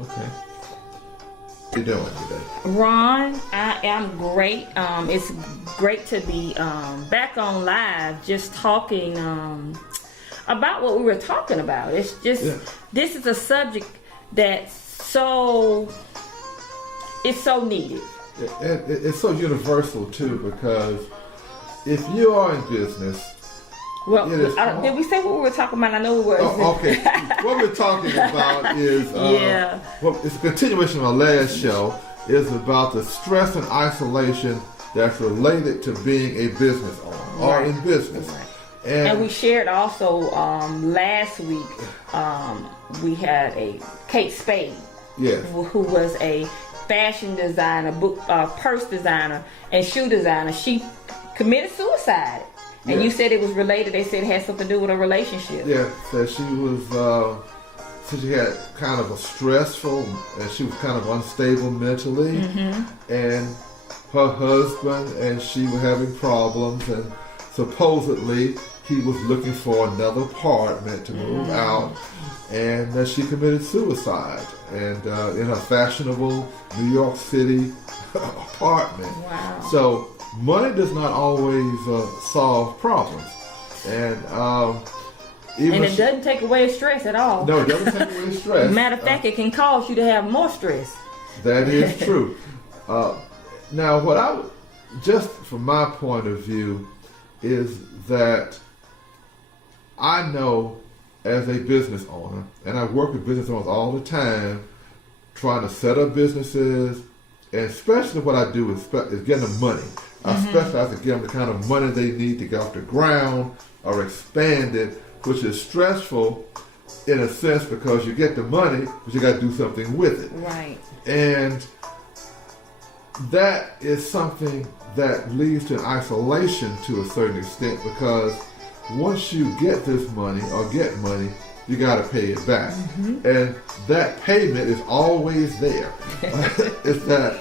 Okay. How you doing today? Ron, I am great. It's great to be back on live, just talking about what we were talking about. It's just This is a subject that's so needed. It's so universal too, because if you are in business, well, did we say what we were talking about? I know we were. Oh, okay. What we're talking about is well, it's a continuation of our last show. Is about the stress and isolation that's related to being a business owner or in business. Right. And we shared also last week. We had a Kate Spade, who was a fashion designer, purse designer, and shoe designer. She committed suicide. And you said it was related. They said it had something to do with a relationship. Yeah, that she was. So she had kind of a stressful, and she was kind of unstable mentally, and her husband and she were having problems, and supposedly he was looking for another apartment to move out, and that she committed suicide, and in her fashionable New York City apartment. Wow. So money does not always solve problems, and it doesn't take away stress at all. No, it doesn't take away stress. Matter of fact, it can cause you to have more stress. That is true. Now, what just from my point of view, is that I know as a business owner, and I work with business owners all the time, trying to set up businesses, and especially what I do is getting them money. I specialize in getting them the kind of money they need to get off the ground or expand it, which is stressful in a sense because you get the money, but you got to do something with it. Right. And that is something that leads to an isolation to a certain extent, because once you get this money or get money, you got to pay it back. And that payment is always there. It's that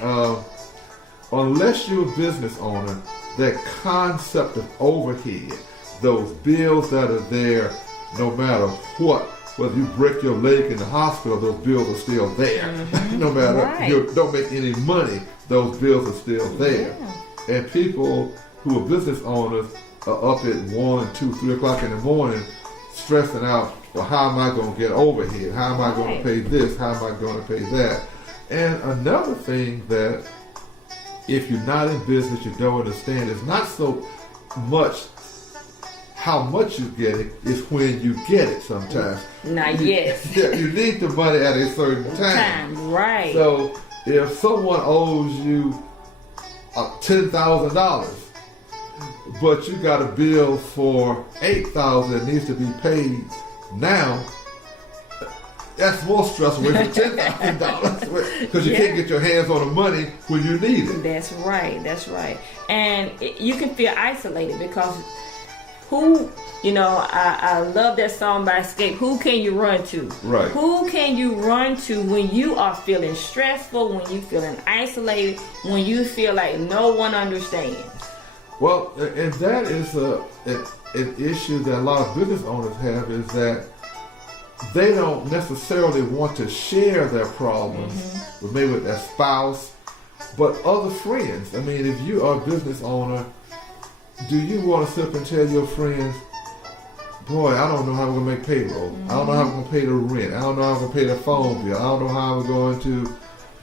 unless you're a business owner, that concept of overhead, those bills that are there, no matter what, whether you break your leg in the hospital, those bills are still there. No matter you don't make any money, those bills are still there. And people who are business owners are up at 1, 2, 3 o'clock in the morning stressing out, well, how am I going to get overhead? How am I going to pay this? How am I going to pay that? And another thing that if you're not in business, you don't understand, is not so much how much you get it, is when you get it sometimes. You need the money at a certain time. Right. So if someone owes you $10,000, but you got a bill for $8,000 that needs to be paid now, that's more stressful than $10,000 because you can't get your hands on the money when you need it. That's right. And you can feel isolated because I love that song by Escape. Who can you run to? Right. Who can you run to when you are feeling stressful, when you feeling isolated, when you feel like no one understands? Well, and that is an issue that a lot of business owners have, is that they don't necessarily want to share their problems with maybe with their spouse, but other friends. I mean, if you are a business owner, do you want to sit up and tell your friends, boy, I don't know how we're going to make payroll. I don't know how we're going to pay the rent. I don't know how we're going to pay the phone bill. I don't know how we're going to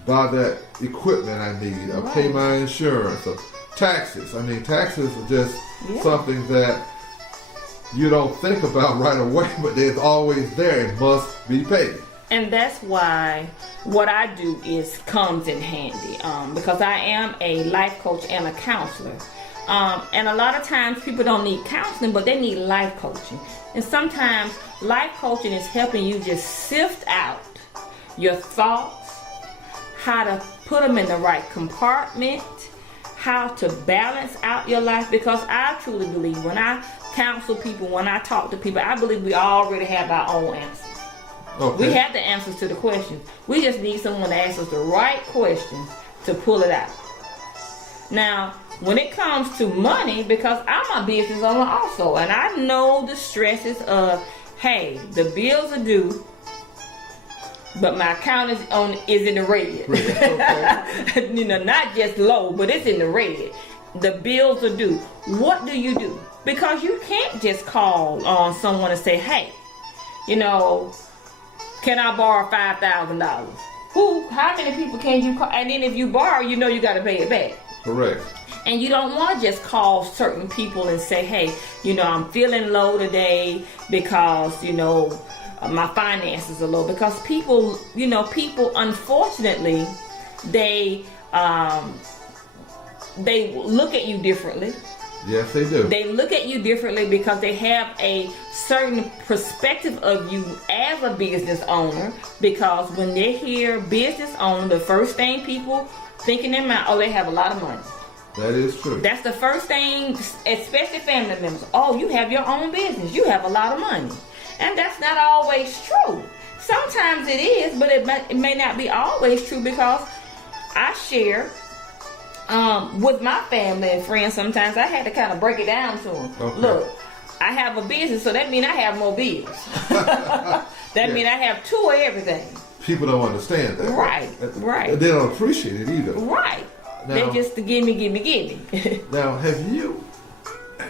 buy that equipment I need or pay my insurance or taxes. I mean, taxes are just something that you don't think about right away, but it's always there. It must be paid. And that's why what I do comes in handy, because I am a life coach and a counselor. And a lot of times people don't need counseling, but they need life coaching. And sometimes life coaching is helping you just sift out your thoughts, how to put them in the right compartment, how to balance out your life. Because I truly believe when I counsel people, when I talk to people, I believe we already have our own answers. We have the answers to the questions. We just need someone to ask us the right questions to pull it out. Now, when it comes to money, because I'm a business owner also, and I know the stresses of, hey, the bills are due, but my account is in the red. Okay. You know, not just low, but it's in the red. The bills are due. What do you do? Because you can't just call on someone and say, hey, you know, can I borrow $5,000? How many people can you call? And then if you borrow, you know you got to pay it back. Correct. And you don't want to just call certain people and say, hey, you know, I'm feeling low today because, you know, my finances are low. Because people, you know, unfortunately, they look at you differently. Yes, they do. They look at you differently because they have a certain perspective of you as a business owner. Because when they hear business owner, the first thing people think in their mind, oh, they have a lot of money. That is true. That's the first thing, especially family members. Oh, you have your own business. You have a lot of money. And that's not always true. Sometimes it is, but it may not be always true, because I share with my family and friends. Sometimes I had to kind of break it down to them. Okay. Look, I have a business, so that means I have more bills. That means I have two of everything. People don't understand that. Right. They don't appreciate it either. Right. Now, they just give me. Now, have you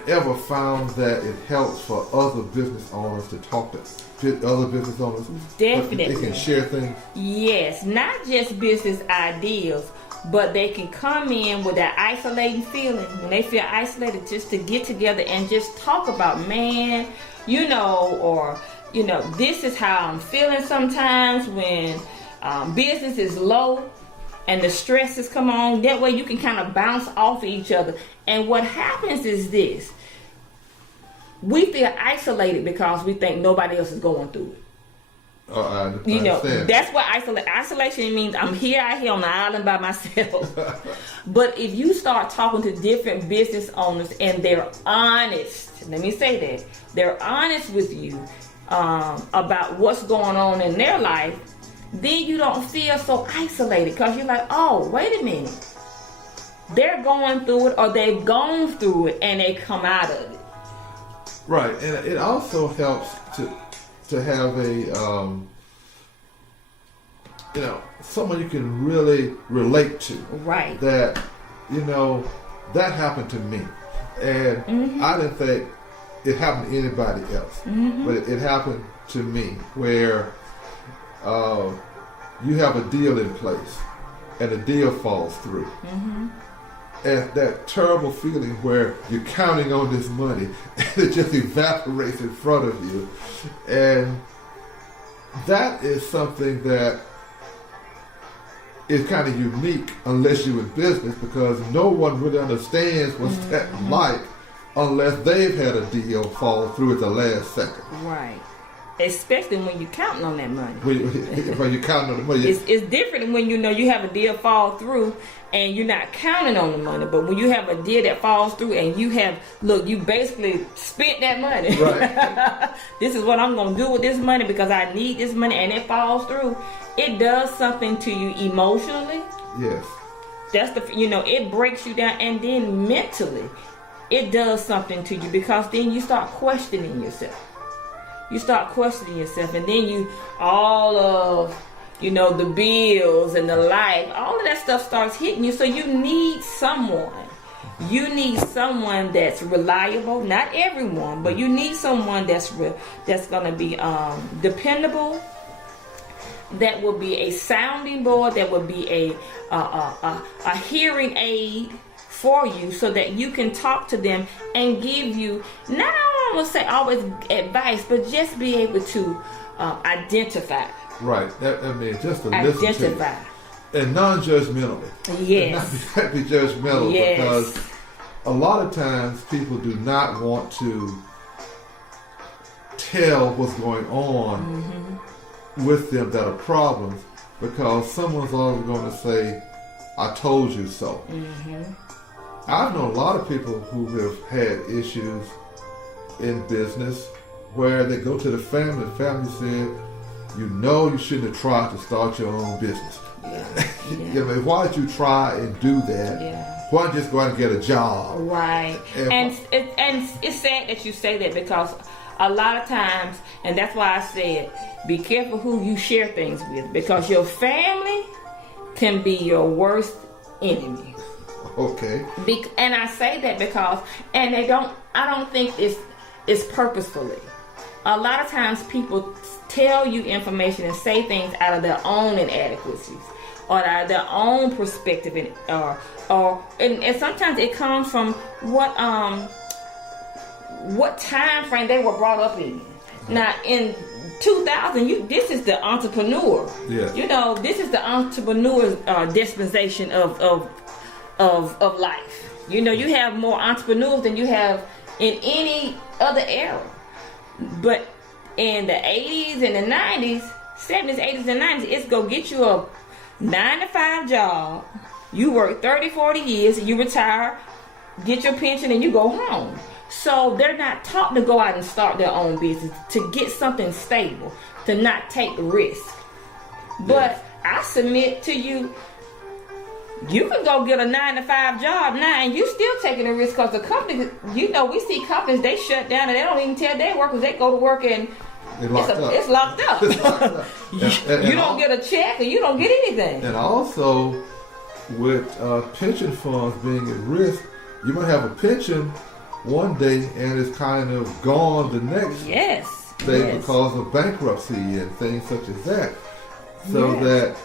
ever found that it helps for other business owners to talk to other business owners? Definitely. They can share things? Yes, not just business ideas, but they can come in with that isolating feeling. When they feel isolated, just to get together and just talk about, man, you know, or, you know, this is how I'm feeling sometimes when business is low and the stresses come on. That way you can kind of bounce off of each other. And what happens is this: we feel isolated because we think nobody else is going through it. I You know, understand. that's what isolation means. I'm out here on the island by myself. But if you start talking to different business owners and they're honest, let me say that, they're honest with you about what's going on in their life, then you don't feel so isolated, because you're like, oh, wait a minute. They're going through it, or they've gone through it, and they come out of it. Right, and it also helps to have a, you know, someone you can really relate to. Right. That, you know, that happened to me. And I didn't think it happened to anybody else. But it happened to me, where you have a deal in place and the deal falls through. And that terrible feeling where you're counting on this money and it just evaporates in front of you. And that is something that is kind of unique unless you're in business, because no one really understands what's that like unless they've had a deal fall through at the last second. Right. Especially when you're counting on that money. When you're counting on the money. It's different when you know you have a deal fall through and you're not counting on the money. But when you have a deal that falls through and you basically spent that money. Right. This is what I'm going to do with this money because I need this money, and it falls through. It does something to you emotionally. Yes. That's it breaks you down, and then mentally it does something to you, because then you start questioning yourself. You start questioning yourself, and then all of, the bills and the life, all of that stuff starts hitting you. So you need someone. You need someone that's reliable. Not everyone, but you need someone that's going to be dependable. That will be a sounding board. That will be a hearing aid for you, so that you can talk to them and give you, not I don't want to say always advice, but just be able to identify. Right. I mean, just to listen to you. And non-judgmentally. Yes. Not be judgmental. Yes. Because a lot of times people do not want to tell what's going on with them that are problems, because someone's always going to say, I told you so. I've known a lot of people who have had issues in business where they go to the family said, you shouldn't have tried to start your own business. Yeah. Why did you try and do that? Yeah. Why don't you just go out and get a job? Right. And it's sad that you say that, because a lot of times, and that's why I said, be careful who you share things with, because your family can be your worst enemy. Okay. And I say that because, and I don't think it's purposefully. A lot of times people tell you information and say things out of their own inadequacies or out of their own perspective, and sometimes it comes from what time frame they were brought up in. Now in 2000, this is the entrepreneur. Yeah. You know, this is the entrepreneur dispensation of life. You know, you have more entrepreneurs than you have in any other era. But in the 80s and the 90s, 70s, 80s, and 90s, it's go get you a 9-to-5 job. You work 30, 40 years, you retire, get your pension, and you go home. So they're not taught to go out and start their own business, to get something stable, to not take risk. But I submit to you, you can go get a 9-to-5 job now, and you still taking a risk, because the company, you know, we see companies, they shut down and they don't even tell their workers, they go to work and it's locked up. It's locked up. You don't get a check, or you don't get anything. And also, with pension funds being at risk, you might have a pension one day and it's kind of gone the next day because of bankruptcy and things such as that. So that,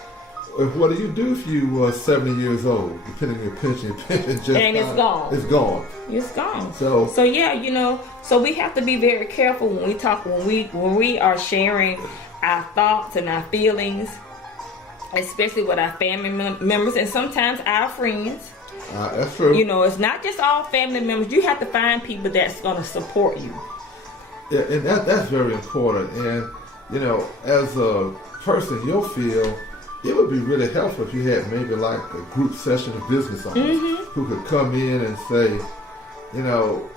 what do you do if you are 70 years old, depending on your pension just and it's gone. It's gone. It's gone. So yeah, you know, so we have to be very careful when we talk, when we are sharing our thoughts and our feelings, especially with our family members and sometimes our friends. That's true. You know, it's not just all family members. You have to find people that's going to support you. Yeah, and that's very important. And, you know, as a person, you'll feel it would be really helpful if you had maybe like a group session of business owners who could come in and say, you know,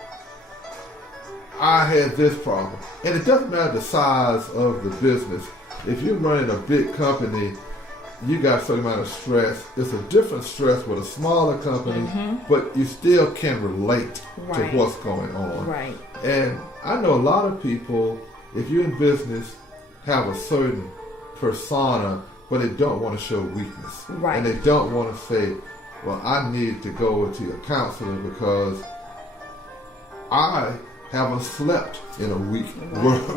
I had this problem. And it doesn't matter the size of the business. If you're running a big company, you got a certain amount of stress. It's a different stress with a smaller company, but you still can relate to what's going on. Right. And I know a lot of people, if you're in business, have a certain persona, but they don't want to show weakness. Right. And they don't want to say, well, I need to go to a counselor because I haven't slept in a week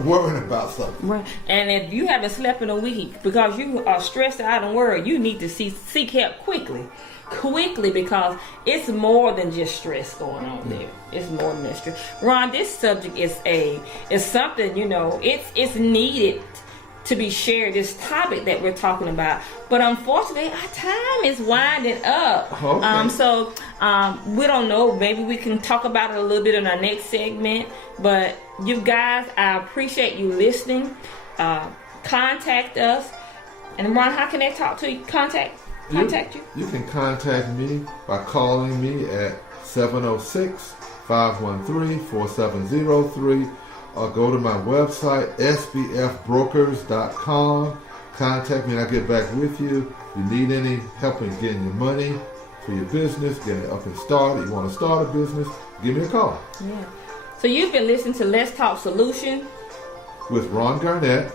worrying about something. Right. And if you haven't slept in a week because you are stressed out and worried, you need to seek help quickly, because it's more than just stress going on there. It's more than just stress. Ron, this subject is something, you know, it's needed to be shared, this topic that we're talking about. But unfortunately, our time is winding up. Okay. So we don't know. Maybe we can talk about it a little bit in our next segment. But you guys, I appreciate you listening. Contact us. And Ron, how can they contact you? You can contact me by calling me at 706-513-4703. Or go to my website, sbfbrokers.com. Contact me and I'll get back with you. If you need any help in getting your money for your business, getting it up and started, you want to start a business, give me a call. Yeah. So you've been listening to Let's Talk Soultion with Ron Garnet.